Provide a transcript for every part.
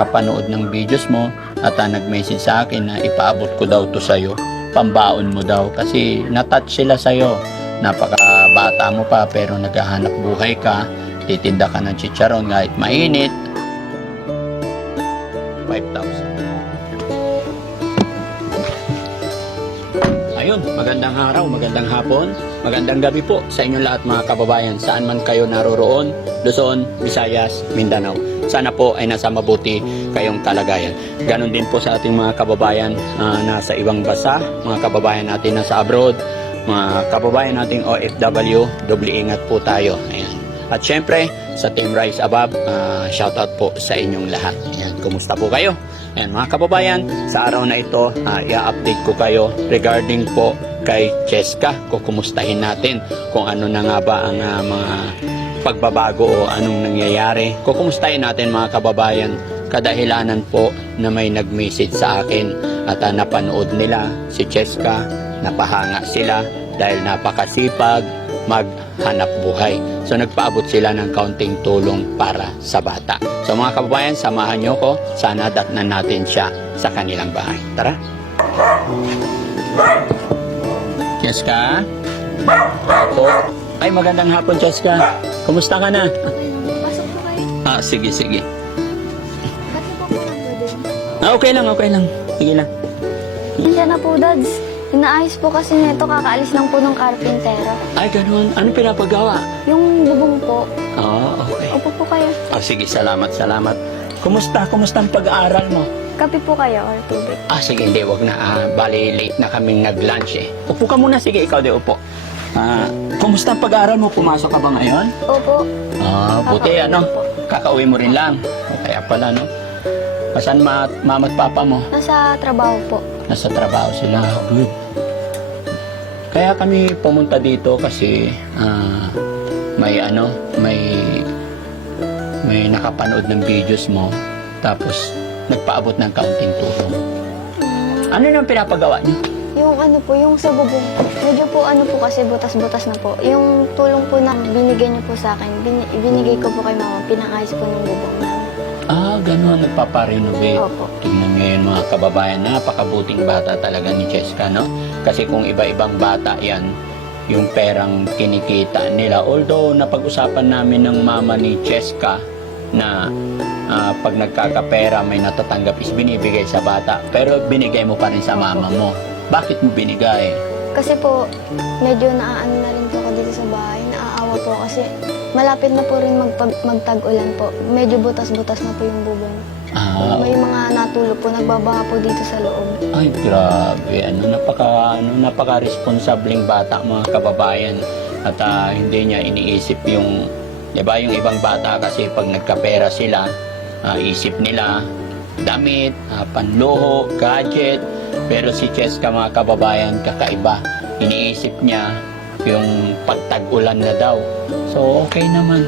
nakapanood ng videos mo at nag-message sa akin na ipaabot ko daw to sa'yo. Pambaon mo daw kasi natouch sila sa'yo. Napakabata mo pa pero naghahanap buhay ka. Titinda ka ng chicharon kahit mainit. 5,000. Ayun, magandang araw, magandang hapon, magandang gabi po sa inyong lahat mga kababayan. Saan man kayo naroroon, Luzon, Visayas, Mindanao. Sana po ay nasa mabuti kayong kalagayan. Ganon din po sa ating mga kababayan nasa ibang bansa, mga kababayan natin nasa abroad, mga kababayan nating OFW, doble ingat po tayo. Ayan. At syempre, sa Team Rise Above, shoutout po sa inyong lahat. Ayan, kumusta po kayo? Ayan, mga kababayan, sa araw na ito, i-update ko kayo regarding po kay Cheska. Kukumustahin natin kung ano na nga ba ang mga pagbabago o anong nangyayari. Kukumustahin natin mga kababayan, kadahilanan po na may nag-message sa akin at napanood nila si Cheska, napahanga sila dahil napakasipag maghanap buhay. So nagpaabot sila ng kaunting tulong para sa bata. So mga kababayan, samahan nyo ko. Sana datnan natin siya sa kanilang bahay. Tara! Cheska? Po. Ay, magandang hapon, Cheska. Kumusta ka na? Pasok po kayo. Sige, sige. Ba't po po nandun? Okay lang, okay lang. Sige lang. Hindi na po, Dads. Inaayos po kasi nito, kakaalis lang po ng karpintero. Ay, ganun. Anong pinapagawa? Yung bubong po. Okay. Upo po kayo. Sige, salamat, salamat. Kumusta? Kumusta ang pag-aaral mo? Kape po kayo or tubig. Sige, hindi, wag na. Bali, late na kaming nag-lunch eh. Upo ka muna, sige, ikaw di upo. Kumusta ang pag-aaral mo? Pumasok ka ba ngayon? Opo. Buti, Kakauwi ano? po. Kakauwi mo rin lang. Kaya pala, no? Saan mama at papa mo? Nasa trabaho po. Nasa trabaho sila. Good. Kaya kami pumunta dito kasi may nakapanood ng videos mo tapos nagpaabot ng kaunting tulong. Ano yung pinapagawa niyo? Yung yung sa bubong po. Medyo po kasi butas-butas na po. Yung tulong po na binigay niyo po sa akin, binigay ko po kay mama, pinakayos po ng bubong namin. Gano'n, nagpaparenovate. Opo. Tingnan nyo yun mga kababayan, napakabuting bata talaga ni Cheska, no? Kasi kung iba-ibang bata yan, yung perang kinikita nila. Although, napag-usapan namin ng mama ni Cheska na pag nagkakapera may natatanggap is binibigay sa bata. Pero binigay mo pa rin sa mama mo. Bakit mo binigay? Kasi po, medyo naaano na rin po ako dito sa bahay. Naaawa po kasi malapit na po rin magtag-ulan po. Medyo butas-butas na po yung bubong. May mga natulog po, nagbabaha po dito sa loob. Ay, grabe. Napaka-responsabling bata mga kababayan. At hindi niya iniisip yung, di ba, yung ibang bata kasi pag nagkapera sila, isip nila damit, panluho, gadget. Pero si Cheska mga kababayan, kakaiba. Iniisip niya yung pagtag-ulan na daw. So, okay naman.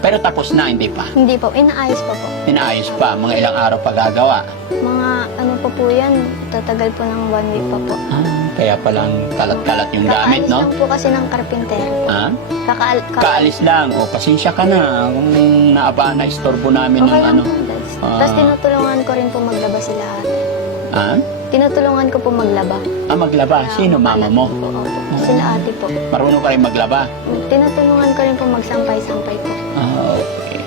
Pero tapos na, hindi pa? Hindi po, inaayos pa po. Inaayos pa? Mga ilang araw pa gagawa? Mga pa po yan, tatagal po ng 1 week pa po. Kaya palang kalat-kalat yung gamit, no? Kakaalis lang po kasi ng karpintero po. Kaalis lang. Pasensya ka na. Kung naaba na istorbo namin Okay ng lang po, Dads. Tapos tinutulungan ko rin po maglaba sila ate. Tinutulungan ko po maglaba. Maglaba? Sino? Mama mo? Opo. Sila ate po. Marunong ka rin maglaba? Tinutulungan ko rin po magsampay-sampay po. Okay.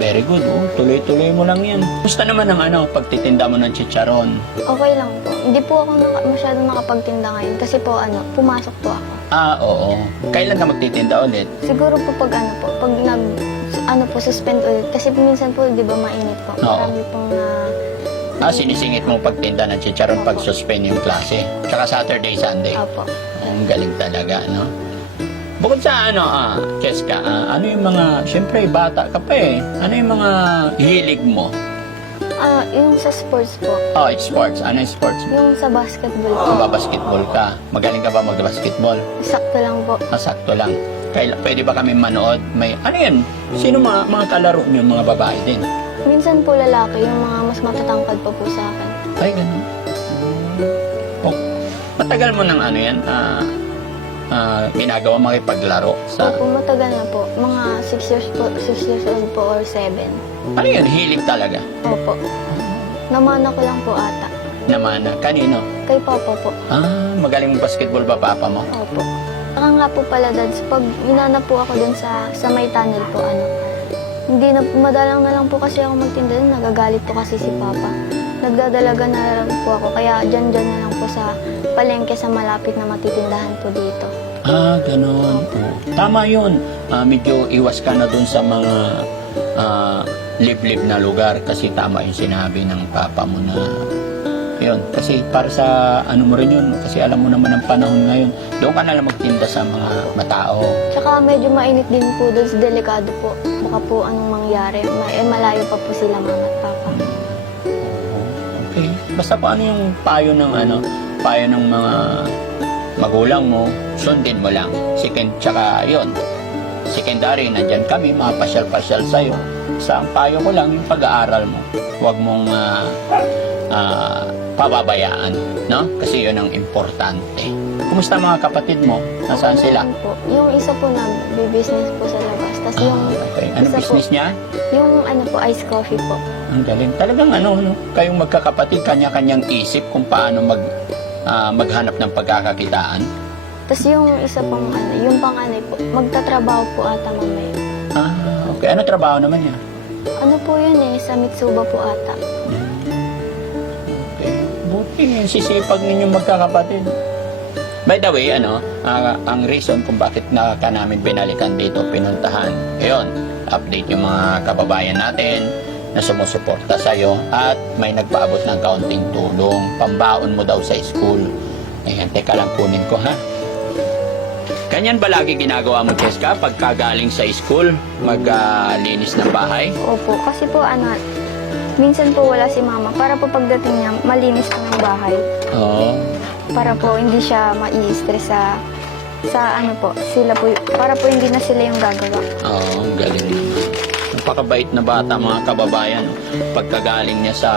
Very good. Tuloy-tuloy mo lang yan. Gusto naman ang pagtitinda mo ng chicharon? Okay lang po. Hindi po ako masyadong nakapagtinda ngayon kasi po pumasok po ako. Oo. Kailan ka magtitinda ulit? Siguro po pag pag suspend ulit. Kasi minsan po, di ba, mainit po. Oo. Marami pong Sinisingit mo pagtinda ng chicharon pag suspend yung klase. Tsaka Saturday, Sunday. Opo. Ang galing talaga, no? Bukod sa Cheska, ano yung mga, syempre bata ka pa eh. Ano yung mga hilig mo? Yung sa sports po. Sports. Ano yung sports mo? Yung sa basketball po. Basketball ka. Magaling ka ba mag-basketball? Sakto lang po. Sakto lang. Pwede ba kami manood? Ano yan? Sino mga kalaro niyo, mga babae din? Minsan po lalaki, yung mga mas matatangkad pa po sa akin. Ay, ganun. Matagal mo ng yan? ginagawa makipaglaro sa... Opo, matagal na po. Mga 6 years po, 6 years old po or 7. Ano yun? Hilig talaga? Opo. Namana ko lang po ata. Namana? Kanino? Kay Papa po. Magaling basketball ba papa mo? Opo. Saka nga po pala, Dads, pag minana po ako dun sa may tunnel po, hindi na, madalang na lang po kasi ako magtinda dun, nagagalit po kasi si Papa. Nagdadalaga na lang po ako, kaya dyan na lang po sa palengke sa malapit na matitindahan po dito. Ganun. Tama yun. Medyo iwas ka na dun sa mga liblib na lugar kasi tama yung sinabi ng papa mo na yun. Kasi para sa ano mo rin yun, kasi alam mo naman ang panahon ngayon, doon ka na lang magtinda sa mga matao. Tsaka medyo mainit din po doon, delikado po. Baka po anong mangyari, malayo pa po sila mama at papa. Okay. Basta paano yung payo ng mga magulang mo, sundin mo lang. Tsaka yun, secondary, nandyan kami, mga pasyal-pasyal sa'yo. Sa ang payo ko lang, yung pag-aaral mo. Huwag mong pababayaan, no? Kasi yun ang importante. Kumusta mga kapatid mo? Nasaan sila? Po. Yung isa po business po sa labas. Tapos yung okay. Ano isa business po, niya? Yung po, ice coffee po. Ang galing. Talagang no? Kayong magkakapatid, kanya-kanyang isip kung paano maghanap ng pagkakakitaan. Tapos yung isa pong yung panganay po, magtatrabaho po ata mamaya. Okay. Ano trabaho naman niya? Ano po yun sa Mitsuba po ata. Buti yung sisipag ninyo magkakapatid. By the way, ang reason kung bakit ka namin binalikan dito, pinuntahan, ayun, update yung mga kababayan natin na sumusuporta sa'yo at may nagpaabot ng kaunting tulong, pambaon mo daw sa school. Ayan, teka lang kunin ko ha. Ganyan ba lagi ginagawa mo, Cheska, pagkagaling sa school, maglinis ng bahay? Opo, kasi po minsan po wala si mama para po pagdating niya, malinis po ng bahay. Oo. Para po hindi siya mai-stress sa sila po, para po hindi na sila yung gagawa. Oo, ang galing naman. Napakabait na bata mga kababayan. Pagkagaling niya sa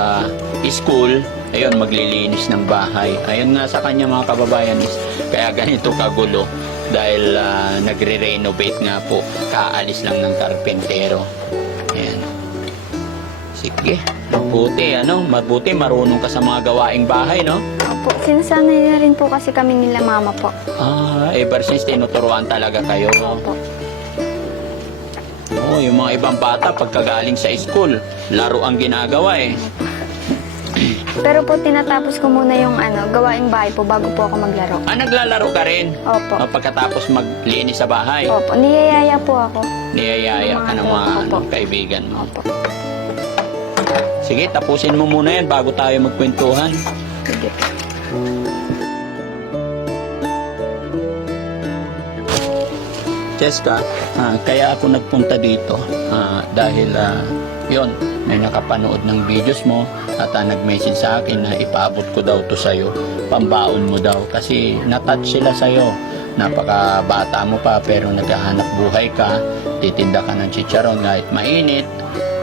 school, ayun, maglilinis ng bahay. Ayun nga sa kanya mga kababayan is kaya ganito kagulo dahil nagre-renovate nga po. Kaalis lang ng karpentero. Ayan. Sige, mabuti marunong ka sa mga gawaing bahay, no? Opo, sinasanay na rin po kasi kami nila mama po. Ever since tinuturuan talaga kayo. Opo. Yung mga ibang bata pagkagaling sa school, laro ang ginagawa eh. Pero po tinatapos ko muna yung gawaing bahay po bago po ako maglaro. Naglalaro ka rin? Opo. Pagkatapos maglinis sa bahay? Opo, niyayaya po ako. Niyayaya ka ng mga Opo. kaibigan mo? Opo. Sige, tapusin mo muna yan bago tayo magkwentuhan. Sige. Cheska, kaya ako nagpunta dito dahil yon, may nakapanood ng videos mo at nag-message sa akin na ipaabot ko daw to sa'yo, pambaon mo daw kasi natouch sila sa'yo. Napakabata mo pa pero naghahanap buhay ka, titinda ka ng chicharon kahit mainit.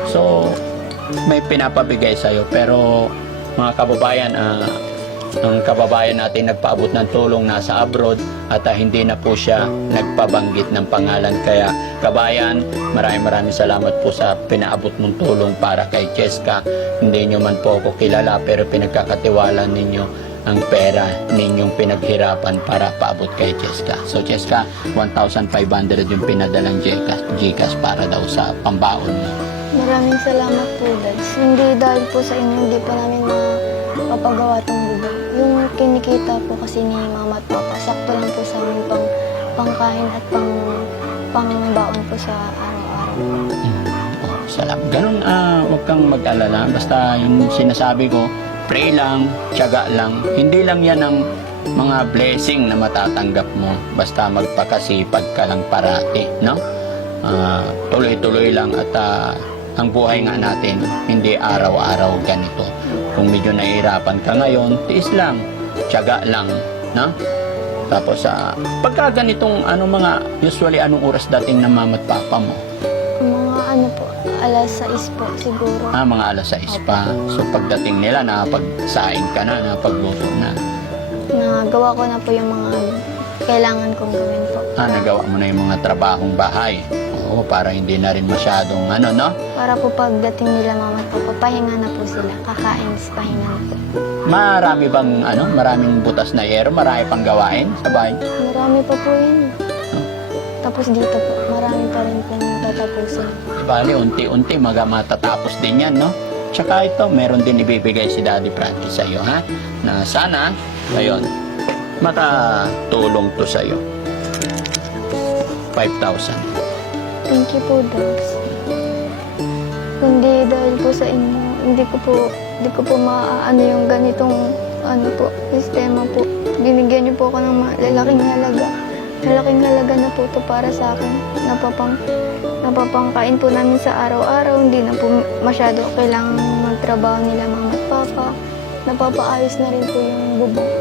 So, may pinapabigay sa'yo pero mga kababayan, ang kababayan natin nagpaabot ng tulong nasa abroad at hindi na po siya nagpabanggit ng pangalan. Kaya kabayan, maraming salamat po sa pinaabot mong tulong para kay Cheska. Hindi nyo man po ako kilala pero pinagkakatiwala ninyo ang pera ninyong pinaghirapan para paabot kay Cheska. So Cheska, 1,500 yung pinadalang Gcash para daw sa pambaon mo. Maraming salamat po, Dads. Hindi dahil po sa inyo, hindi pa namin mapagawa itong bubong. Yung kinikita po kasi ni Mama at Papa, sakto lang po sa amin pangkain at pangbaon po sa araw-araw. Salamat. Ganun, huwag kang mag-alala. Basta yung sinasabi ko, pray lang, tiyaga lang. Hindi lang yan ang mga blessing na matatanggap mo. Basta magpakasipag ka lang parati, no? Tuloy-tuloy lang at ang buhay nga natin, hindi araw-araw ganito. Kung medyo nahihirapan ka ngayon, tiis lang, tiyaga lang, no? Tapos, pagka ganitong, usually, anong oras dating ng mama at papa mo? Mga po, alas 6 po siguro. Mga alas 6 pa. So, pagdating nila, nakapagsaing ka na, nakapagluto na. Nagawa ko na po yung mga kailangan kong gawin po. Nagawa mo na yung mga trabahong bahay. Oo, para hindi na rin masyadong no? Para po pagdating nila mama at papa, pahinga na po sila. Kakain, pahinga na po. Marami bang, maraming butas na yero? Marami pang gawain sa bahay? Marami pa po yun. Tapos dito po, marami pa rin po yung tatapusin. Bali, unti-unti matatapos din yan, no? Tsaka ito, meron din ibibigay si Daddy Frankie sa iyo, ha? Na sana, ayun, makatulong to sa iyo. 5,000. Thank you po, Dogs. Kundi dahil po sa inyo, hindi ko po maaano yung ganitong sistema po. Binigyan niyo po ako ng lalaking halaga. Malaking halaga na po ito para sa akin. Napapangkain po namin sa araw-araw. Hindi na po masyado kailangan magtrabaho nila mama at papa. Napapaayos na rin po yung bubong.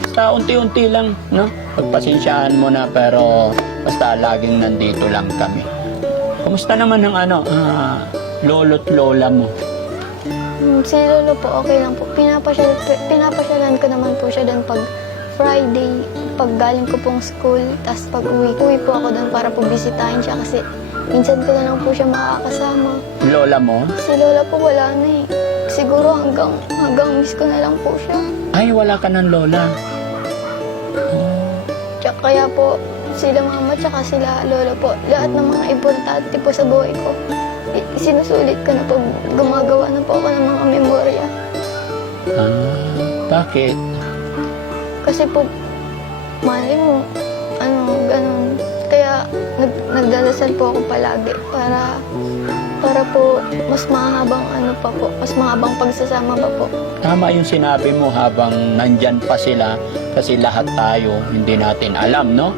Basta unti-unti lang, no? Pagpasensyahan mo na, pero basta laging nandito lang kami. Kumusta naman ang lolo't lola mo? Si Lolo po, okay lang po. Pinapasyalan ko naman po siya doon pag Friday, pag galing ko pong school, tapos pag uwi po ako doon para po bisitahin siya kasi minsan ko na lang po siya makakasama. Lola mo? Si Lola po wala na eh. Siguro hanggang miss ko na lang po siya. Ay, wala ka ng lola. Tsaka kaya po sila mama tsaka sila Lola po, lahat ng mga importante po sa buhay ko, sinusulit ko na po, gumagawa na po ako ng mga memorya. Bakit? Kasi po, mali mo, ganun. Kaya nagdadasal po ako palagi para po mas mahabang mas mahabang pagsasama pa po. Tama yung sinabi mo, habang nandyan pa sila, kasi lahat tayo hindi natin alam, no?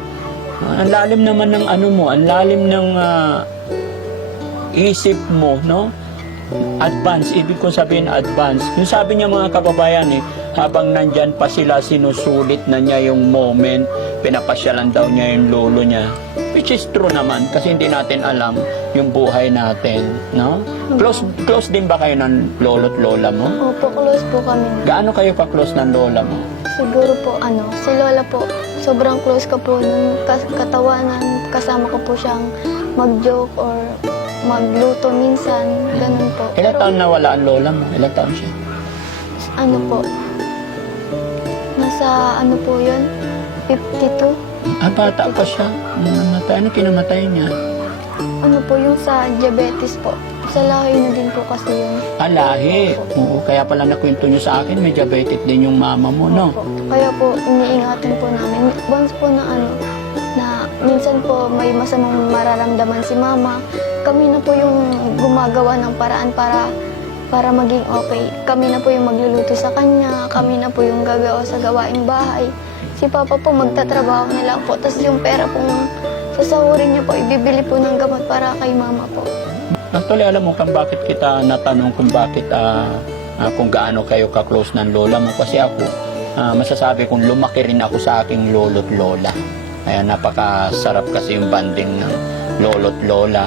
Ang lalim naman ng ang lalim ng isip mo, no? Advance, ibig ko sabihin advance. Yung sabi niya mga kababayan habang nandyan pa sila, sinusulit na niya yung moment, pinapasyalan daw niya yung lolo niya. Which is true naman, kasi hindi natin alam yung buhay natin, no? Close din ba kayo ng lolo't lola mo? Opo, close po kami. Gaano kayo ka-close ng lola mo? Siguro po, si Lola po, sobrang close ko po ng katawanan. Kasama ko po siyang mag-joke or magluto minsan, ganun po. Ilang taon na wala ang lola mo? Ilang taon siya? Po, nasa po yun, 52. Bata pa siya. Namatay. Ano kinamatay niya? Po, yung sa diabetes po. Sa lahi na din po kasi yun. Lahi. Oo, kaya pala nakwento niyo sa akin, may diabetic din yung mama mo, no? Opo. Kaya po, iniingatan po namin. Once po na na minsan po may masamang mararamdaman si mama, kami na po yung gumagawa ng paraan para maging okay. Kami na po yung magluluto sa kanya, kami na po yung gagawa sa gawaing bahay. Si Papa po magtatrabaho na lang po, tapos yung pera pong sasahurin niya po, ibibili po ng gamot para kay mama po. Actually, alam mo kung bakit kita natanong kung bakit kung gaano kayo ka-close ng lola mo. Kasi ako, masasabi kong lumaki rin ako sa aking lolo't lola. Kaya napakasarap kasi yung banding ng lolo't lola.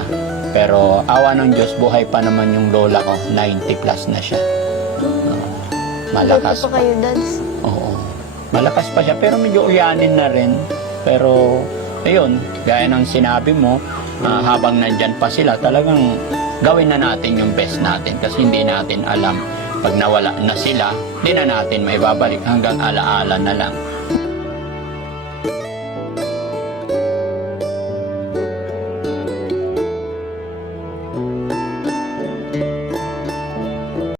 Pero awa ng Diyos, buhay pa naman yung lola ko. 90 plus na siya. Malakas pa kayo, Dads? Oo. Malakas pa siya, pero medyo uyanin na rin. Pero, ayun, gaya ng sinabi mo, habang nandyan pa sila, talagang gawin na natin yung best natin. Kasi hindi natin alam, pag nawala na sila, hindi na natin may babalik, hanggang alaala na lang.